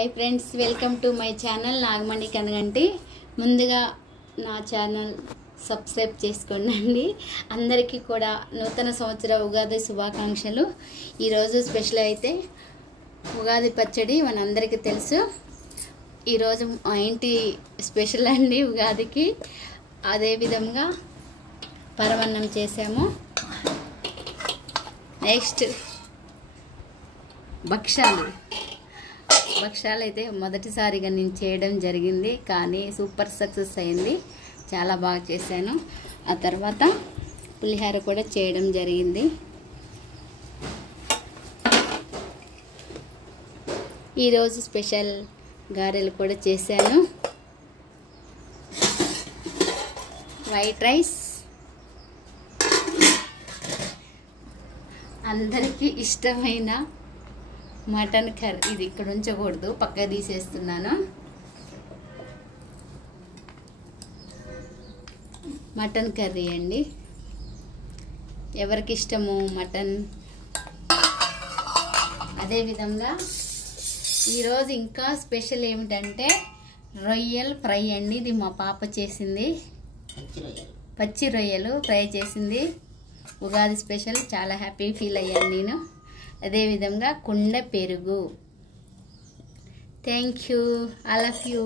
High friends welcome to my channel Nagamani Kanaganti ముందుగా నా channel subscribe చేసుకోండి అందరికీ కూడా నూతన సంవత్సర ఉగాది శుభాకాంక్షలు। ఈ రోజు స్పెషల్ అయితే ఉగాది పచ్చడి మనందరికీ తెలుసు। ఈ రోజు మా ఇంటి స్పెషల్ అండి ఉగాదికి। అదే విధంగా పరమన్నం చేసాము। నెక్స్ట్ భక్షాలు అయితే మొదటిసారిగా నేను చేయడం జరిగింది, కానీ సూపర్ సక్సెస్ అయింది, చాలా బాగా చేశాను। ఆ తర్వాత పులిహోర కూడా చేయడం జరిగింది। ఈరోజు స్పెషల్ గారెలు కూడా చేశాను। వైట్ రైస్, అందరికీ ఇష్టమైన మటన్ కర్రీ, ఇది ఇక్కడ ఉంచకూడదు, పక్క తీసేస్తున్నాను। మటన్ కర్రీ అండి, ఎవరికి ఇష్టము మటన్। అదేవిధంగా ఈరోజు ఇంకా స్పెషల్ ఏమిటంటే రొయ్యలు ఫ్రై అండి। ఇది మా పాప చేసింది, పచ్చి రొయ్యలు ఫ్రై చేసింది। ఉగాది స్పెషల్, చాలా హ్యాపీ ఫీల్ అయ్యాను నేను। అదే విధంగా కుండ పెరుగు। Thank you, I love you.